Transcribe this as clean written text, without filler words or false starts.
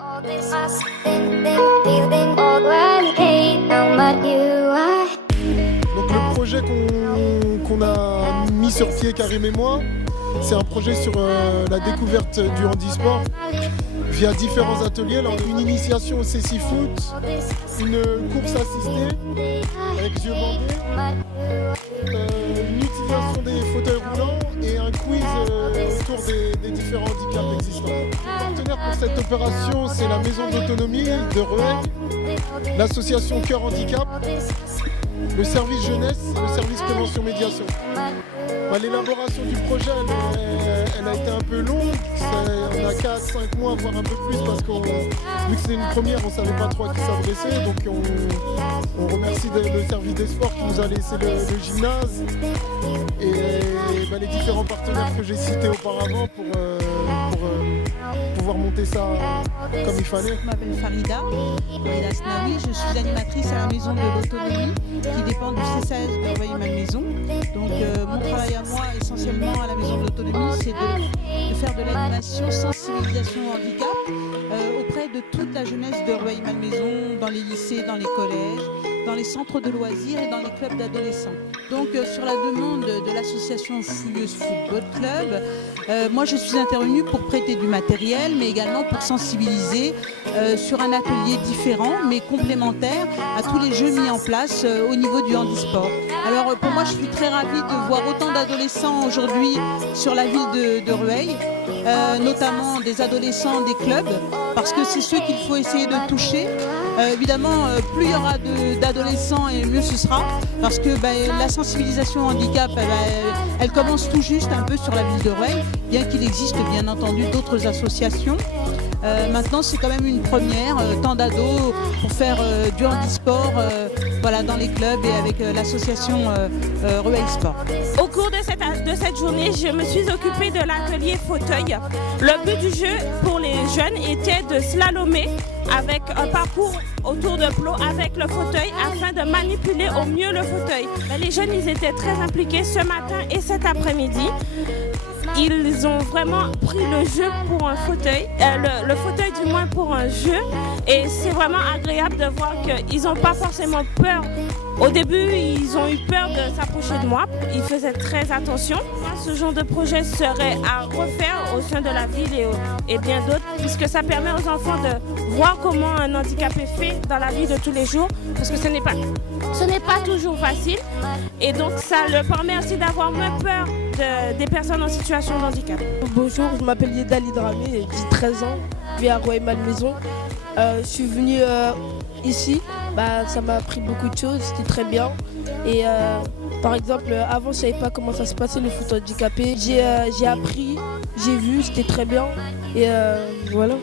Donc le projet qu'on a mis sur pied, Karim et moi, c'est un projet sur la découverte du handisport via différents ateliers. Alors, une initiation au CC Foot, une course assistée avec yeux bandés, une utilisation des fauteuils roulants et un quiz autour des différents handicaps existants. Le partenaire pour cette opération, c'est la Maison d'autonomie de Rueil, l'association Cœur Handicap, le service jeunesse et le service prévention médiation. L'élaboration du projet, elle a été un peu longue. On a 4-5 mois, voire un peu plus, parce que vu que c'était une première, on ne savait pas trop à qui s'adresser. Donc on remercie le service des sports qui nous a laissé le gymnase et les différents partenaires que j'ai cités auparavant pour pouvoir monter ça comme il fallait. Je m'appelle Farida Snaoui, je suis animatrice à la Maison de l'Autonomie qui dépend du CCAS de Rueil-Malmaison. Donc mon travail à moi essentiellement à la Maison de l'Autonomie, c'est de faire de l'animation sensibilisation au handicap auprès de toute la jeunesse de Rueil-Malmaison, dans les lycées, dans les collèges, dans les centres de loisirs et dans les clubs d'adolescents. Donc sur la demande de l'association Fouilleuse Football Club, moi je suis intervenue pour prêter du matériel mais également pour sensibiliser sur un atelier différent mais complémentaire à tous les jeux mis en place au niveau du handisport. Alors pour moi je suis très ravie de voir autant d'adolescents aujourd'hui sur la ville de Rueil, notamment des adolescents des clubs, parce que c'est ceux qu'il faut essayer de toucher. Évidemment, plus il y aura d'adolescents et mieux ce sera, parce que la sensibilisation au handicap, elle commence tout juste un peu sur la ville de Rueil, bien qu'il existe bien entendu d'autres associations. Maintenant, c'est quand même une première, tant d'ados pour faire du handisport voilà, dans les clubs et avec l'association Rueil Sport. Au cours de cette journée, je me suis occupée de l'atelier fauteuil. Le but du jeu pour les jeunes était de slalomer avec un parcours autour de plot avec le fauteuil afin de manipuler au mieux le fauteuil. Les jeunes, ils étaient très impliqués ce matin et cet après-midi. Ils ont vraiment pris le jeu pour un fauteuil, le fauteuil du moins pour un jeu, et c'est vraiment agréable de voir qu'ils n'ont pas forcément peur. Au début, ils ont eu peur de s'approcher de moi, ils faisaient très attention. Ce genre de projet serait à refaire au sein de la ville et bien d'autres, puisque ça permet aux enfants de voir comment un handicap est fait dans la vie de tous les jours, parce que ce n'est pas toujours facile, et donc ça leur permet aussi d'avoir moins peur des personnes en situation de handicap. Bonjour, je m'appelle Yedali Dramé, j'ai 13 ans, je vis à Rueil-Malmaison. Je suis venue ici, ça m'a appris beaucoup de choses, c'était très bien. Et par exemple, avant je ne savais pas comment ça se passait le foot handicapé. J'ai appris, j'ai vu, c'était très bien. Et voilà.